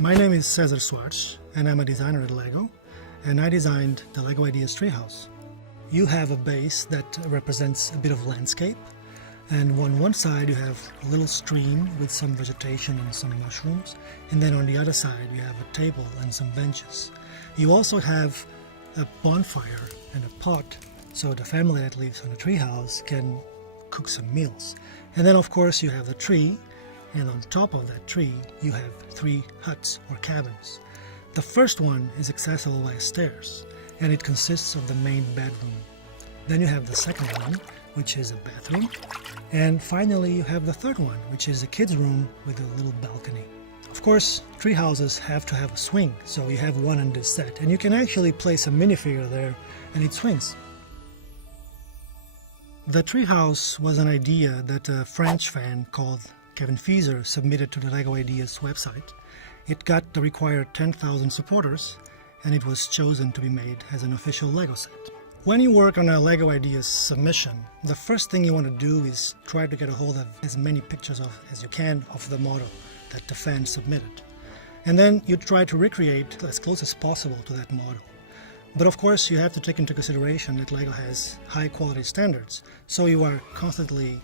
My name is Cesar Swartz, and I'm a designer at LEGO, and I designed the LEGO Ideas treehouse. You have a base that represents a bit of landscape, and on one side you have a little stream with some vegetation and some mushrooms, and then on the other side you have a table and some benches. You also have a bonfire and a pot, so the family that lives on the treehouse can cook some meals. And then of course you have the tree, and on top of that tree you have 3 huts or cabins. The first one is accessible by stairs, and it consists of the main bedroom. Then you have the second one, which is a bathroom, and finally you have the third one, which is a kid's room with a little balcony. Of course, tree houses have to have a swing, so you have one in this set, and you can actually place a minifigure there and it swings. The treehouse was an idea that a French fan called Kevin Fieser submitted to the LEGO Ideas website. It got the required 10,000 supporters, and it was chosen to be made as an official LEGO set. When you work on a LEGO Ideas submission, the first thing you want to do is try to get a hold of as many pictures as you can of the model that the fan submitted. And then you try to recreate as close as possible to that model. But of course you have to take into consideration that LEGO has high quality standards, so you are constantly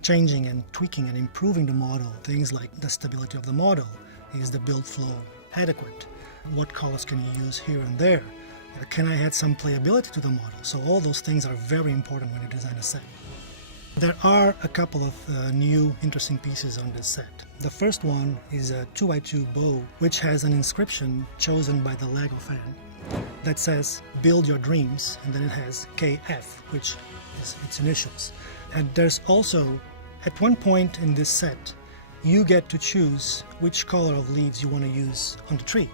changing and tweaking and improving the model. Things like the stability of the model. Is the build flow adequate? What colors can you use here and there? Can I add some playability to the model? So all those things are very important when you design a set. There are a couple of new interesting pieces on this set. The first one is a 2x2 bow, which has an inscription chosen by the LEGO fan that says "Build your dreams," and then it has KF, which is its initials. And there's also, at one point in this set, you get to choose which color of leaves you want to use on the tree.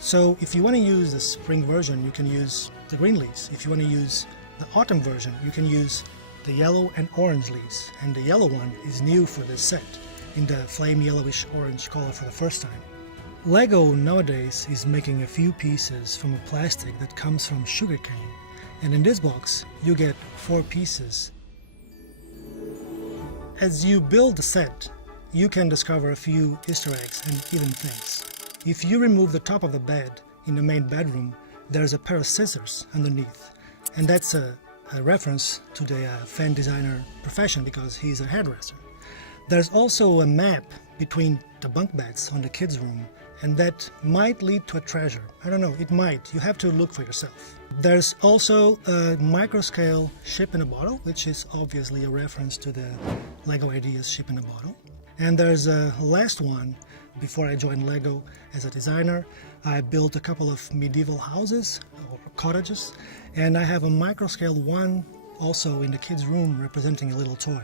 So if you want to use the spring version, you can use the green leaves. If you want to use the autumn version, you can use the yellow and orange leaves. And the yellow one is new for this set, in the flame yellowish orange color for the first time. LEGO nowadays is making a few pieces from a plastic that comes from sugarcane. And in this box, you get 4 pieces. As you build the set, you can discover a few Easter eggs and hidden things. If you remove the top of the bed in the main bedroom, there's a pair of scissors underneath, and that's a reference to the fan designer profession because he's a hairdresser. There's also a map between the bunk beds on the kids' room, and that might lead to a treasure. I don't know, it might. You have to look for yourself. There's also a micro-scale ship in a bottle, which is obviously a reference to the LEGO Ideas ship in a bottle. And there's a last one. Before I joined LEGO as a designer, I built a couple of medieval houses or cottages, and I have a micro-scale one also in the kids' room representing a little toy.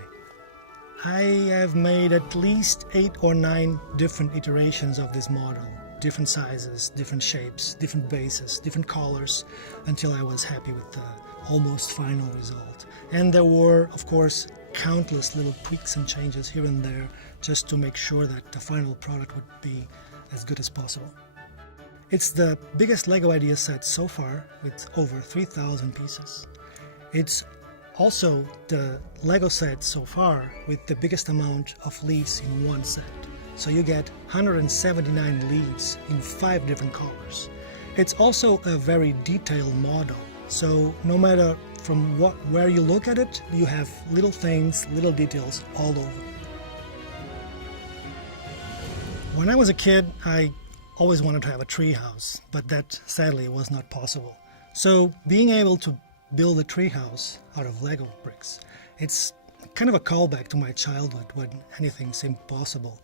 I have made at least 8 or 9 different iterations of this model, different sizes, different shapes, different bases, different colors, until I was happy with the almost final result. And there were, of course, countless little tweaks and changes here and there just to make sure that the final product would be as good as possible. It's the biggest LEGO Ideas set so far, with over 3,000 pieces. It's also the LEGO set so far with the biggest amount of leaves in one set. So you get 179 leaves in 5 different colors. It's also a very detailed model, so no matter from where you look at it, you have little things, little details all over. When I was a kid, I always wanted to have a tree house, but that sadly was not possible. So being able to build a tree house out of LEGO bricks, it's kind of a callback to my childhood when anything seemed possible.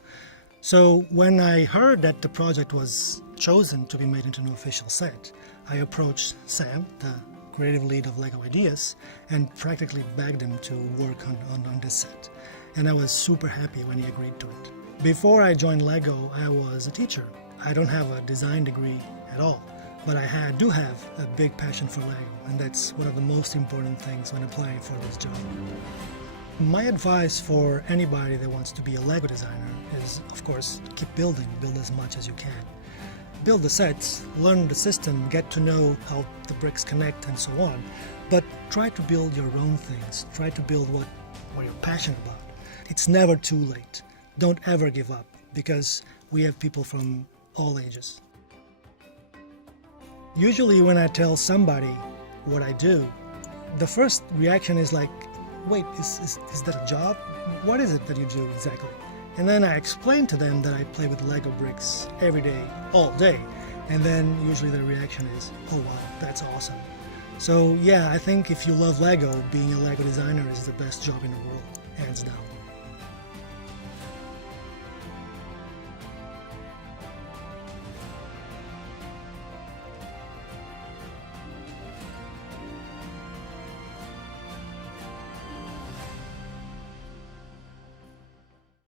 So when I heard that the project was chosen to be made into an official set, I approached Sam, the creative lead of LEGO Ideas, and practically begged him to work on this set. And I was super happy when he agreed to it. Before I joined LEGO, I was a teacher. I don't have a design degree at all, but I do have a big passion for LEGO, and that's one of the most important things when applying for this job. My advice for anybody that wants to be a LEGO designer is, of course, keep building, build as much as you can. Build the sets, learn the system, get to know how the bricks connect and so on, but try to build your own things, try to build what you're passionate about. It's never too late. Don't ever give up, because we have people from all ages. Usually when I tell somebody what I do, the first reaction is like, wait, is that a job? What is it that you do exactly? And then I explain to them that I play with Lego bricks every day, all day. And then usually their reaction is, oh wow, that's awesome. So yeah, I think if you love Lego, being a Lego designer is the best job in the world, hands down.